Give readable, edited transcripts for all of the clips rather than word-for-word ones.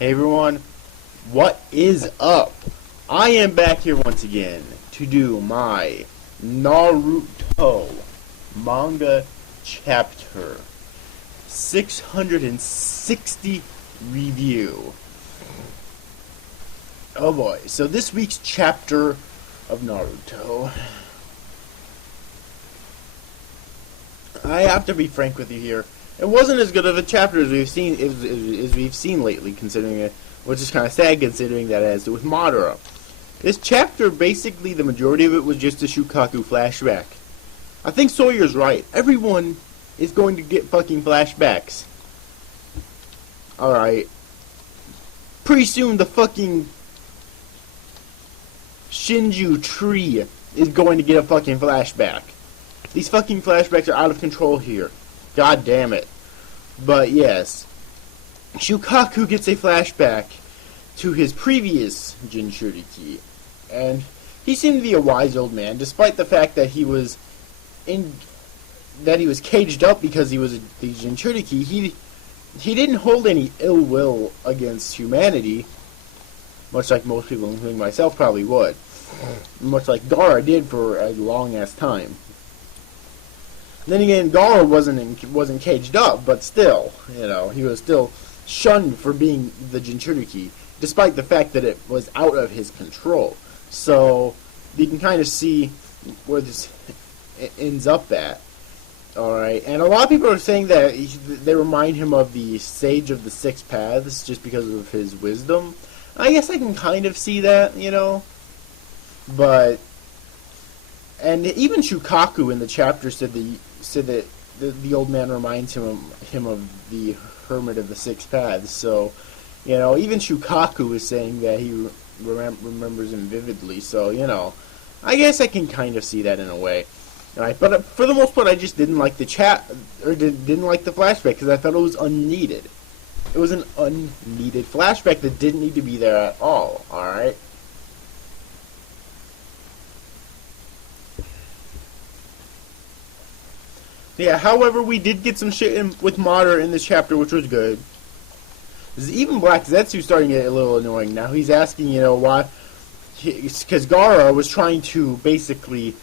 Hey everyone, what is up? I am back here once again to do my Naruto manga chapter 660 review. Oh boy, so this week's chapter of Naruto. I have to be frank with you here. It wasn't as good of a chapter as we've seen lately, considering it, which is kind of sad considering that it has to do with Madara. This chapter, basically, the majority of it was just a Shukaku flashback. I think Sawyer's right. Everyone is going to get fucking flashbacks. Alright. Pretty soon the fucking Shinju tree is going to get a fucking flashback. These fucking flashbacks are out of control here. God damn it. But yes, Shukaku gets a flashback to his previous Jinchuriki, and he seemed to be a wise old man, despite the fact that he was caged up because he was the Jinchuriki. He didn't hold any ill will against humanity, much like most people, including myself, probably would. Much like Gaara did for a long ass time. Then again, Gaara wasn't caged up, but still, you know, he was still shunned for being the Jinchuriki, despite the fact that it was out of his control. So you can kind of see where this ends up at. Alright, and a lot of people are saying that they remind him of the Sage of the Six Paths just because of his wisdom. I guess I can kind of see that, you know, but... And even Shukaku in the chapter said that the old man reminds him of the Hermit of the Six Paths. So, you know, even Shukaku is saying that he remembers him vividly. So, you know, I guess I can kind of see that in a way. All right, but for the most part, I just didn't like the didn't like the flashback because I thought it was unneeded. It was an unneeded flashback that didn't need to be there at all. All right. Yeah, however, we did get some shit with Madara in this chapter, which was good. Even Black Zetsu starting to get a little annoying now. He's asking, you know, why... Because Gaara was trying to basically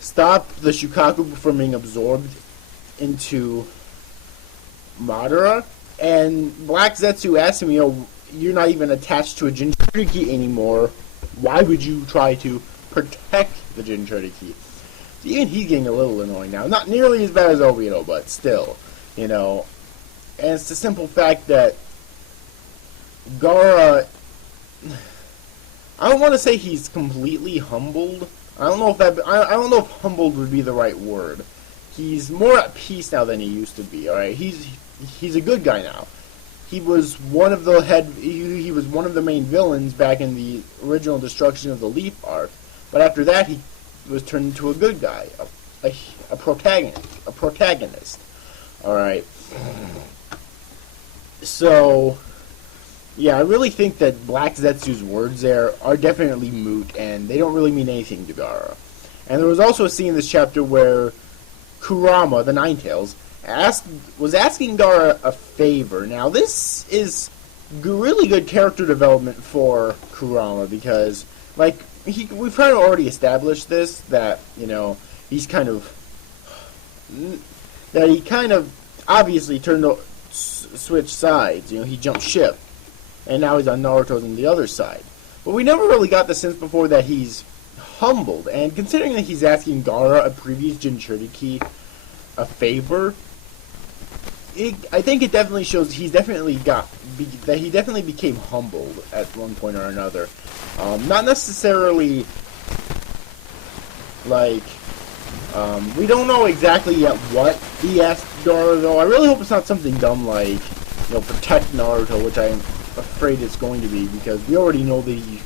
stop the Shukaku from being absorbed into Madara. And Black Zetsu asked him, you know, you're not even attached to a Jinchuriki anymore. Why would you try to protect the Jinchuriki? Even he's getting a little annoying now. Not nearly as bad as Obito, but still, you know. And it's the simple fact that Gaara, I don't want to say he's completely humbled. I don't know if humbled would be the right word. He's more at peace now than he used to be. All right, he's a good guy now. He was one of the he was one of the main villains back in the original destruction of the Leaf arc. But after that, he was turned into a good guy, a protagonist. All right. So, yeah, I really think that Black Zetsu's words there are definitely moot, and they don't really mean anything to Gaara. And there was also a scene in this chapter where Kurama, the Ninetales, was asking Gaara a favor. Now, this is really good character development for Kurama because, like, we've kind of already established this, that, you know, he kind of obviously switched sides. You know, he jumped ship, and now he's on Naruto's on the other side. But we never really got the sense before that he's humbled, and considering that he's asking Gaara, a previous Jinchuriki, a favor, I think it definitely shows that he definitely became humbled at one point or another. Not necessarily like we don't know exactly yet what he asked Gaara, though. I really hope it's not something dumb like, you know, protect Naruto, which I'm afraid it's going to be, because we already know that he's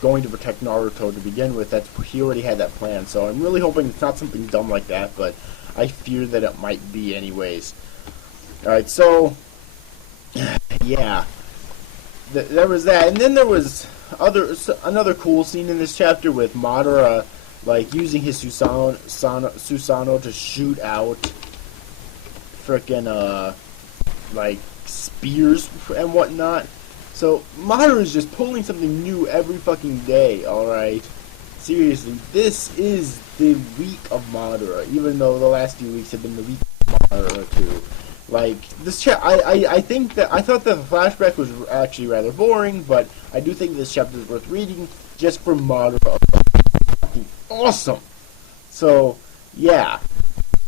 going to protect Naruto to begin with. He already had that plan, so I'm really hoping it's not something dumb like that, but I fear that it might be anyways. Alright, so yeah, there was that, and then there was another cool scene in this chapter with Madara, like, using his Susanoo to shoot out frickin' like spears and whatnot. So Madara is just pulling something new every fucking day. All right, seriously, this is the week of Madara. Even though the last few weeks have been the week of Madara too. Like this I think that I thought that the flashback was actually rather boring, but I do think this chapter is worth reading just for Madara. Fucking awesome. So yeah,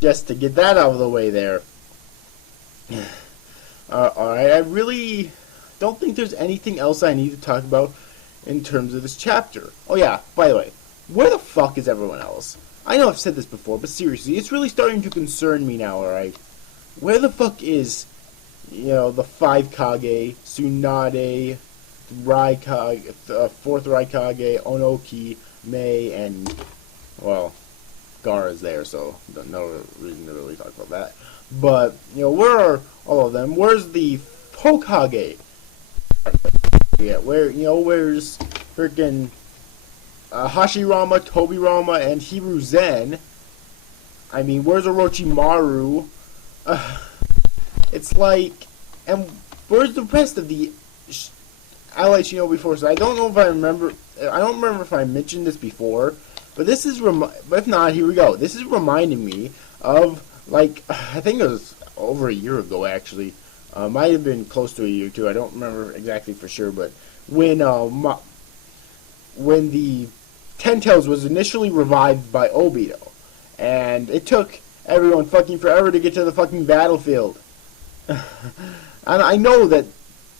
just to get that out of the way there. Alright, I really don't think there's anything else I need to talk about in terms of this chapter. Oh yeah, by the way, where the fuck is everyone else? I know I've said this before, but seriously, it's really starting to concern me now, alright? Where the fuck is, the 5 Kage, Tsunade, fourth Raikage, Onoki, Mei, and, well, Gaara's there, so no reason to really talk about that. But, where are all of them? Where's the Hokage? Yeah, where's freaking Hashirama, Tobirama, and Hiruzen? I mean, where's Orochimaru? It's like, and where's the rest of the allied shinobi forces? I don't know if I remember. I don't remember if I mentioned this before, but this is but if not, here we go. This is reminding me of, like, I think it was over a year ago actually. Might have been close to a year too. I don't remember exactly for sure, but when the Ten Tails was initially revived by Obito, and it took everyone fucking forever to get to the fucking battlefield. And I know that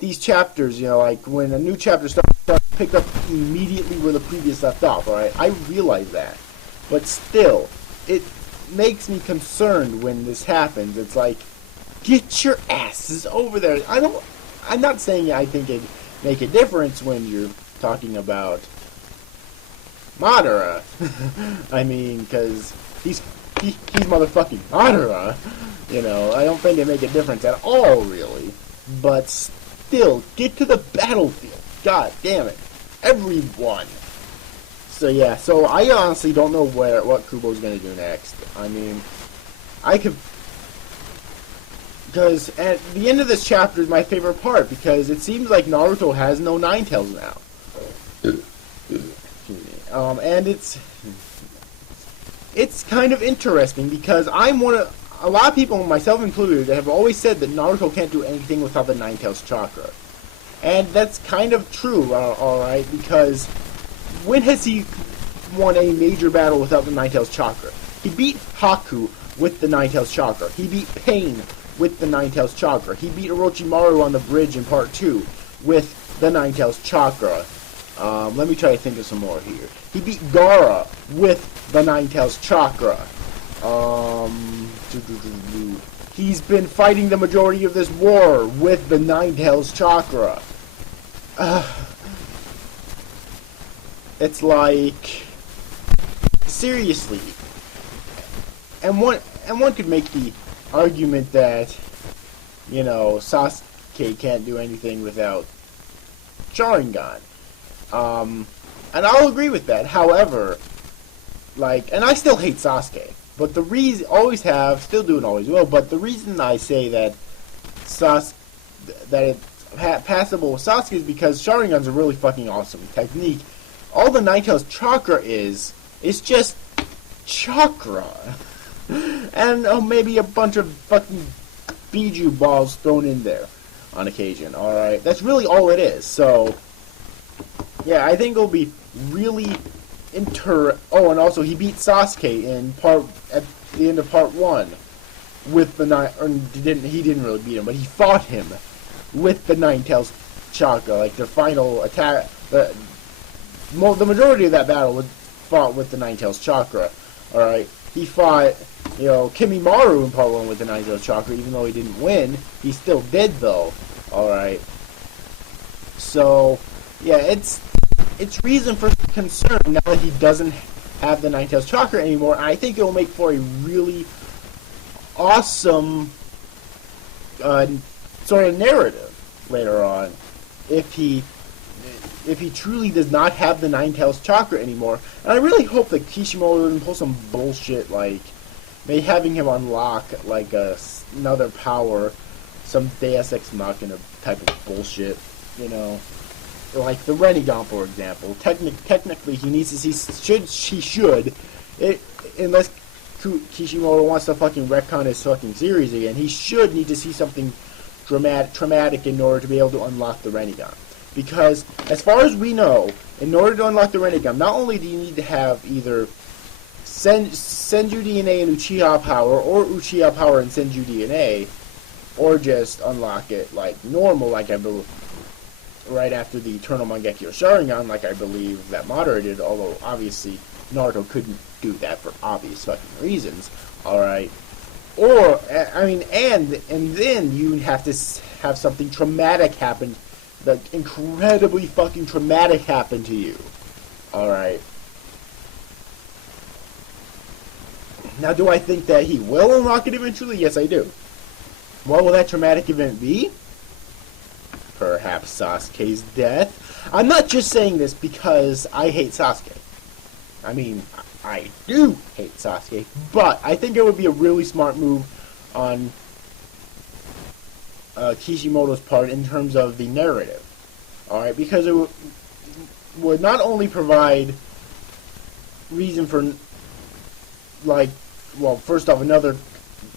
these chapters, like when a new chapter starts to pick up immediately where the previous left off, alright? I realize that. But still, it makes me concerned when this happens. It's like, get your asses over there. I'm not saying I think it'd make a difference when you're talking about Madara. I mean, because he's motherfucking Madara. I don't think it make a difference at all, really. But still, get to the battlefield. God damn it. Everyone. So yeah, so I honestly don't know what Kubo's gonna do next. I mean, because at the end of this chapter is my favorite part, because it seems like Naruto has no Nine Tails now. And it's kind of interesting, because a lot of people, myself included, have always said that Naruto can't do anything without the Nine Tails chakra. And that's kind of true, alright, because when has he won a major battle without the Nine Tails chakra? He beat Haku with the Nine Tails chakra. He beat Pain with the Nine Tails chakra. He beat Orochimaru on the bridge in part 2 with the Nine Tails chakra. Let me try to think of some more here. He beat Gaara with the Nine Tails chakra. He's been fighting the majority of this war with the Nine Tails chakra. It's like, seriously. And one could make the argument that, Sasuke can't do anything without Sharingan. And I'll agree with that. However, and I still hate Sasuke. But the reason, always have, still do and always will, but the reason I say that that it's passable with Sasuke is because Sharingan's a really fucking awesome technique. All the Nine Tails chakra is just chakra. And maybe a bunch of fucking Biju balls thrown in there on occasion, alright? That's really all it is. So, yeah, I think it'll be really Oh, and also he beat Sasuke at the end of part 1 with the he didn't really beat him, but he fought him with the Nine Tails chakra, like the final attack. The majority of that battle was fought with the Nine Tails chakra. All right, he fought Kimimaru in part 1 with the Nine Tails chakra, even though he didn't win. He still did though. All right, so yeah, it's reason for concern now that he doesn't have the Nine Tails chakra anymore. And I think it will make for a really awesome sort of narrative later on if he truly does not have the Nine Tails chakra anymore. And I really hope that Kishimoto doesn't pull some bullshit like maybe having him unlock like another power, some Deus Ex Machina type of bullshit. you know, like the Renegon, for example. Technically, he needs to see, unless Kishimoto wants to fucking retcon his fucking series again, he should need to see something traumatic in order to be able to unlock the Renegon. Because, as far as we know, in order to unlock the Renegon, not only do you need to have either Senju DNA and Uchiha power, or Uchiha power and Senju DNA, or just unlock it like normal, like I believe, right after the Eternal Mangekyo Sharingan, like I believe that Madara did, although obviously Naruto couldn't do that for obvious fucking reasons, alright? Or, I mean, and then you have to have something traumatic happen, like incredibly fucking traumatic happen to you, alright? Now, do I think that he will unlock it eventually? Yes, I do. What will that traumatic event be? Perhaps Sasuke's death. I'm not just saying this because I hate Sasuke. I mean, I do hate Sasuke, but I think it would be a really smart move on Kishimoto's part in terms of the narrative. Alright, because it would not only provide reason for, like, well, first off, another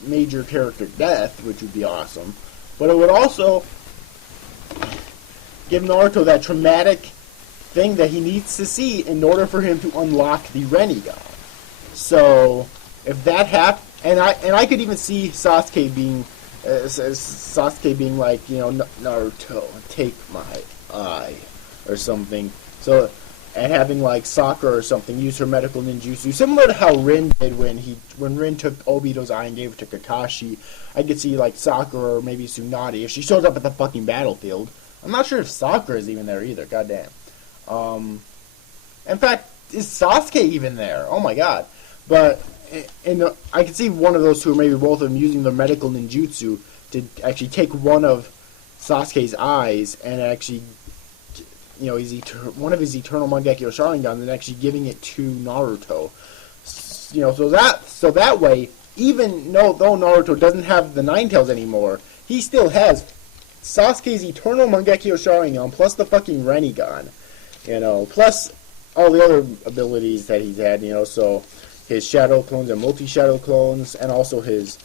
major character death, which would be awesome, but it would also give Naruto that traumatic thing that he needs to see in order for him to unlock the Renegon. So, if that happened, and I could even see Sasuke being like, you know, Naruto, take my eye, or something. So, and having like Sakura or something use her medical ninjutsu, similar to how Rin did when Rin took Obito's eye and gave it to Kakashi. I could see like Sakura or maybe Tsunade if she shows up at the fucking battlefield. I'm not sure if Sakura is even there either. Goddamn. In fact, is Sasuke even there? Oh my god. But I could see one of those two, or maybe both of them, using their medical ninjutsu to actually take one of Sasuke's eyes and actually, you know, one of his Eternal Mangekyo Sharingan and actually giving it to Naruto. You know, so that way, even though Naruto doesn't have the Nine Tails anymore, he still has Sasuke's Eternal Mangekyo Sharingan plus the fucking Renegon, you know, plus all the other abilities that he's had, you know, so his Shadow Clones and Multi-Shadow Clones, and also his,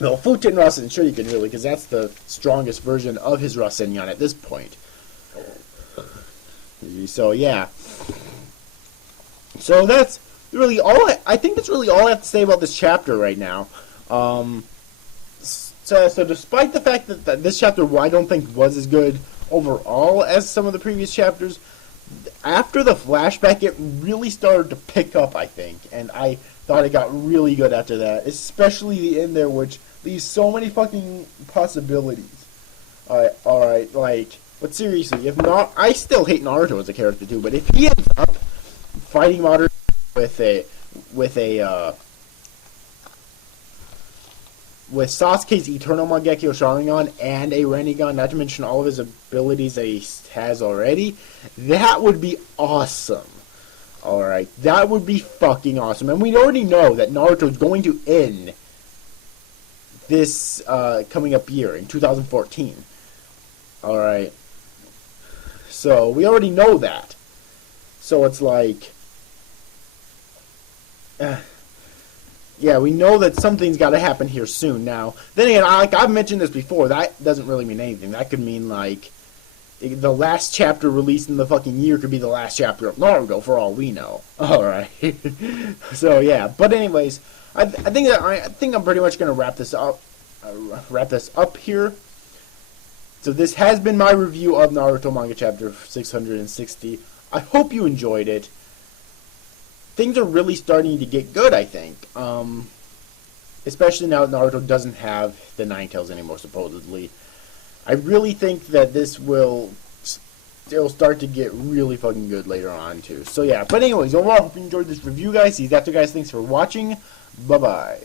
no, Futen Rasen Shuriken, really, because that's the strongest version of his Rasengan at this point. So, yeah. So, that's really all I think that's really all I have to say about this chapter right now. So despite the fact that this chapter I don't think was as good overall as some of the previous chapters, after the flashback it really started to pick up, I think, and I thought it got really good after that, especially the end there, which leaves so many fucking possibilities. Alright, like, but seriously, if not, I still hate Naruto as a character too, but if he ends up fighting Madara with Sasuke's Eternal Mangekyo Sharingan and a Renegon, not to mention all of his abilities that he has already, that would be awesome. Alright, that would be fucking awesome. And we already know that Naruto's going to end this coming up year, in 2014. Alright. So, we already know that. So it's like, yeah, we know that something's got to happen here soon. Now, then again, like I've mentioned this before, that doesn't really mean anything. That could mean, like, the last chapter released in the fucking year could be the last chapter of Naruto, for all we know. Alright. So, yeah. But anyways, I think I'm pretty much going to wrap this up here. So this has been my review of Naruto manga chapter 660. I hope you enjoyed it. Things are really starting to get good, I think. Especially now that Naruto doesn't have the Nine Tails anymore, supposedly. I really think that this will start to get really fucking good later on, too. So, yeah. But anyways, overall, I hope you enjoyed this review, guys. See you after, guys. Thanks for watching. Bye-bye.